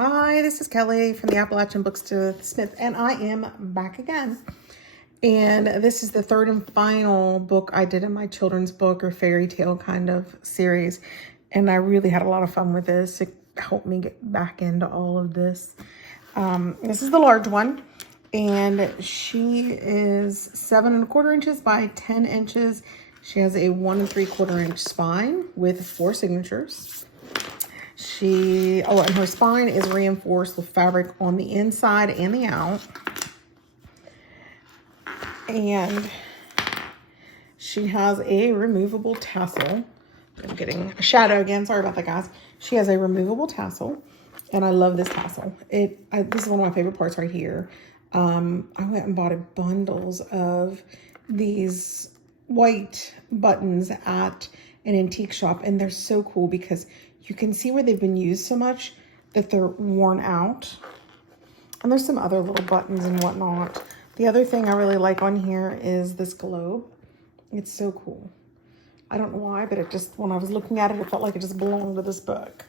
Hi, this is Kelly from the Appalachian Booksmith, and I am back again. And this is the third and final book I did in my children's book or fairy tale kind of series. And I really had a lot of fun with this. It helped me get back into all of this. This is the large one, and she is 7 1/4 inches by 10 inches. She has a 1 3/4 inch spine with 4 signatures. And her spine is reinforced with fabric on the inside and the out. And she has a removable tassel. I'm getting a shadow again. Sorry about that, guys. She has a removable tassel, and I love this tassel. This is one of my favorite parts right here. I went and bought bundles of these white buttons at an antique shop, and they're so cool because you can see where they've been used so much that they're worn out. And there's some other little buttons and whatnot. The other thing I really like on here is this globe. It's so cool. I don't know why, but when I was looking at it, it felt like it just belonged to this book.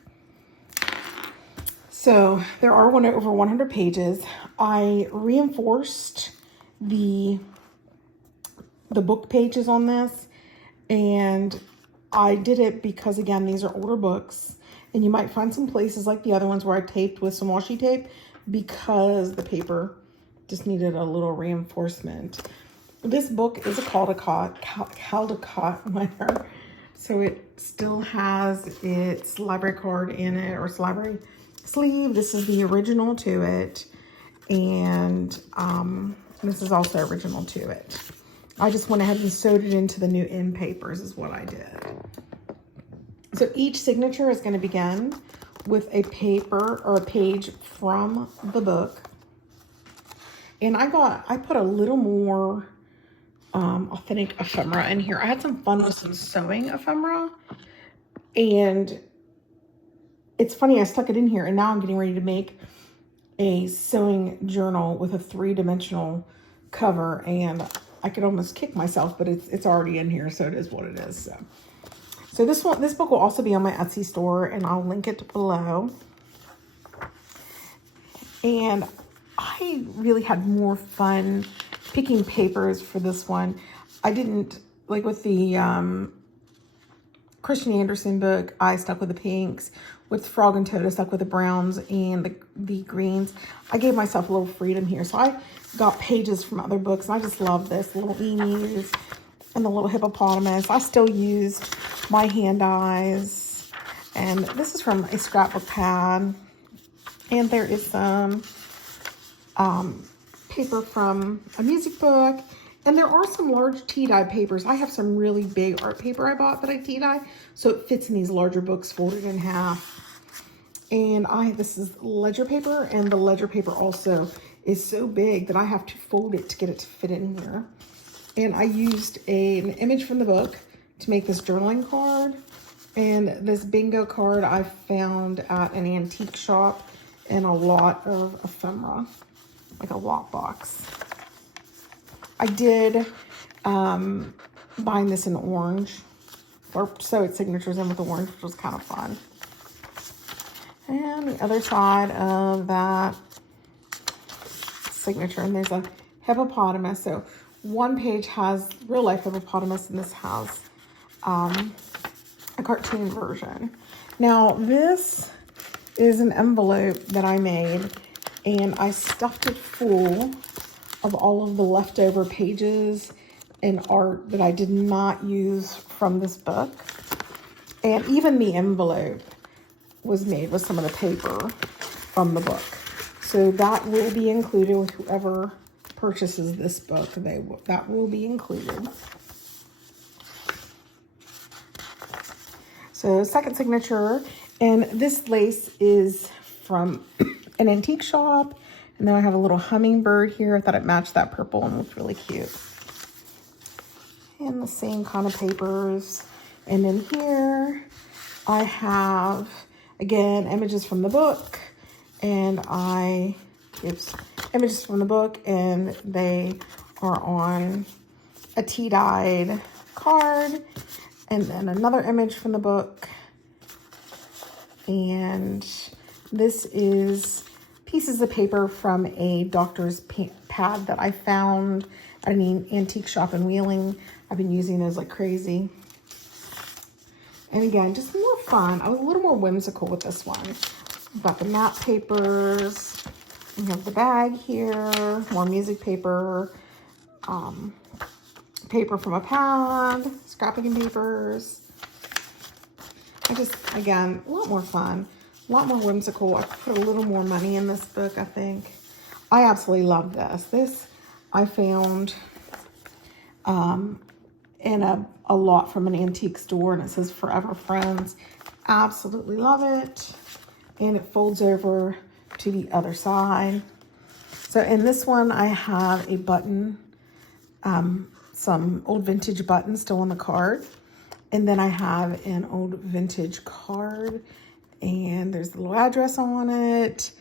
So there are over 100 pages. I reinforced the book pages on this, and I did it because, again, these are older books, and you might find some places like the other ones where I taped with some washi tape because the paper just needed a little reinforcement. This book is a Caldecott winner, so it still has its library card in it, or its library sleeve. This is the original to it, and this is also original to it. I just went ahead and sewed it into the new end papers is what I did. So each signature is going to begin with a paper or a page from the book. And I put a little more authentic ephemera in here. I had some fun with some sewing ephemera. And it's funny, I stuck it in here, and now I'm getting ready to make a sewing journal with a 3-dimensional cover, and I could almost kick myself, but it's already in here, so it is what it is. So this book will also be on my Etsy store, and I'll link it below. And I really had more fun picking papers for this one. I didn't, like with the Christian Andersen book, I stuck with the pinks. With Frog and Toad, I stuck with the browns and the greens. I gave myself a little freedom here. So I got pages from other books, and I just love this. Little emus and the little hippopotamus. I still used my hand eyes. And this is from a scrapbook pad. And there is some paper from a music book. And there are some large tea-dye papers. I have some really big art paper I bought that I tea-dye, so it fits in these larger books folded in half. And this is ledger paper, and the ledger paper also is so big that I have to fold it to get it to fit in here. And I used an image from the book to make this journaling card. And this bingo card I found at an antique shop, and a lot of ephemera, like a lot box. I did bind this in orange, or sew its signatures in with orange, which was kind of fun. And the other side of that signature, and there's a hippopotamus. So one page has real life hippopotamus, and this has a cartoon version. Now this is an envelope that I made, and I stuffed it full of all of the leftover pages and art that I did not use from this book. And even the envelope was made with some of the paper from the book. So that will be included with whoever purchases this book. That will be included. So second signature, and this lace is from an antique shop. And then I have a little hummingbird here. I thought it matched that purple and looked really cute. And the same kind of papers. And then here I have, again, images from the book. And images from the book, and they are on a tea-dyed card. And then another image from the book. And This is pieces of paper from a doctor's pad that I found at an antique shop in Wheeling. I've been using those like crazy. And again, just more fun. I was a little more whimsical with this one. We've got the map papers. We have the bag here, more music paper, paper from a pad, scrapbooking papers. Again, a lot more fun, a lot more whimsical. I put a little more money in this book, I think. I absolutely love this. This I found in a lot from an antique store, and it says Forever Friends. Absolutely love it. And it folds over to the other side. So in this one, I have a button, some old vintage buttons still on the card. And then I have an old vintage card, and there's the little address on it.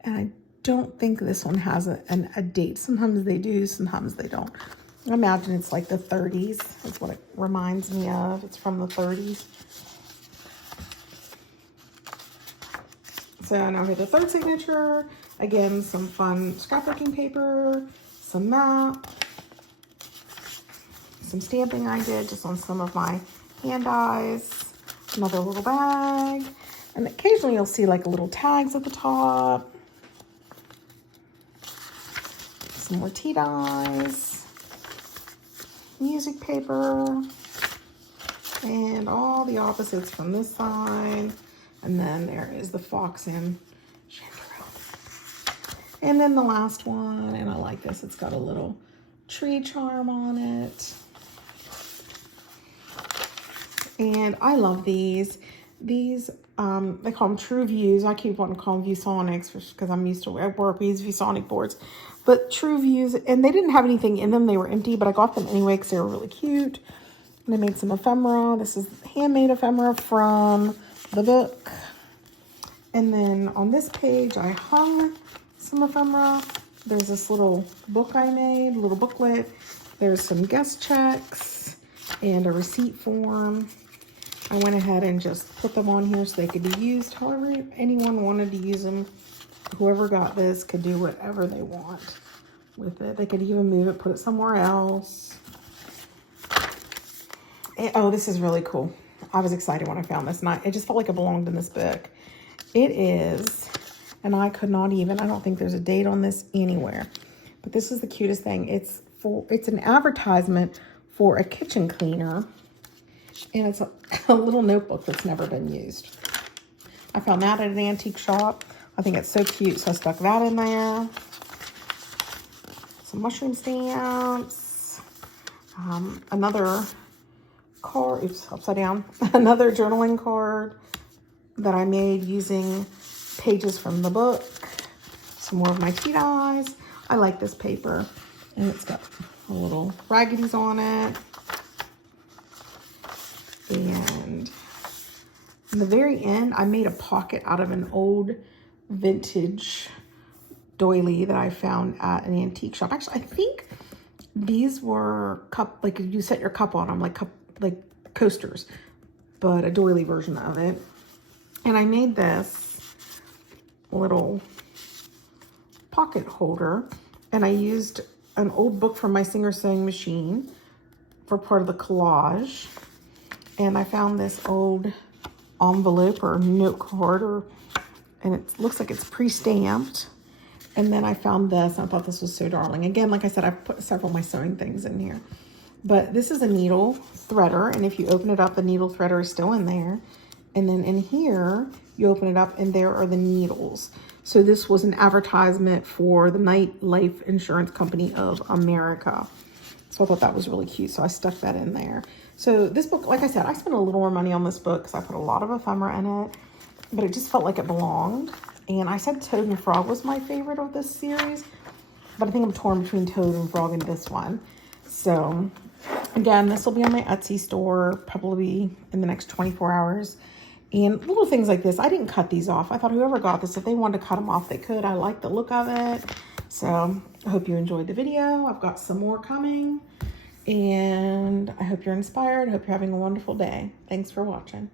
And I don't think this one has a date. Sometimes they do, sometimes they don't. I imagine it's like the 30s. That's what it reminds me of. It's from the 30s. So now here's the third signature. Again, some fun scrapbooking paper, some map, some stamping I did just on some of my hand dyes, another little bag, and occasionally you'll see like little tags at the top, some more tea dyes, music paper, and all the opposites from this side. And then there is the fox and chanterelle. And then the last one, and I like this, it's got a little tree charm on it. And I love these. These, they call them True Views. I keep wanting to call them ViewSonics because I'm used to, at work, we use ViewSonic boards. But True Views, and they didn't have anything in them. They were empty, but I got them anyway because they were really cute. And I made some ephemera. This is handmade ephemera from the book. And then on this page, I hung some ephemera. There's this little book I made, little booklet. There's some guest checks and a receipt form. I went ahead and just put them on here so they could be used however anyone wanted to use them. Whoever got this could do whatever they want with it. They could even move it, put it somewhere else. Oh, this is really cool. I was excited when I found this, and it just felt like it belonged in this book. It is, and I don't think there's a date on this anywhere, but this is the cutest thing. It's an advertisement for a kitchen cleaner, and it's a little notebook that's never been used. I found that at an antique shop. I think it's so cute, so I stuck that in there. Some mushroom stamps, another card, oops, upside down, another journaling card that I made using pages from the book, some more of my tea dyes. I like this paper, and it's got a little raggedies on it. And in the very end, I made a pocket out of an old vintage doily that I found at an antique shop. Actually, I think these were like you set your cup on them, like coasters, but a doily version of it. And I made this little pocket holder, and I used an old book from my Singer sewing machine for part of the collage. And I found this old envelope or note card, and it looks like it's pre-stamped. And then I found this, and I thought this was so darling. Again, like I said, I've put several of my sewing things in here. But this is a needle threader, and if you open it up, the needle threader is still in there. And then in here, you open it up, and there are the needles. So this was an advertisement for the Night Life Insurance Company of America. So I thought that was really cute, so I stuck that in there. So this book, like I said, I spent a little more money on this book because I put a lot of ephemera in it, but it just felt like it belonged. And I said Toad and Frog was my favorite of this series, but I think I'm torn between Toad and Frog and this one. So again, this will be on my Etsy store probably in the next 24 hours. And little things like this, I didn't cut these off. I thought whoever got this, if they wanted to cut them off, they could. I like the look of it. So I hope you enjoyed the video. I've got some more coming, and I hope you're inspired. I hope you're having a wonderful day. Thanks for watching.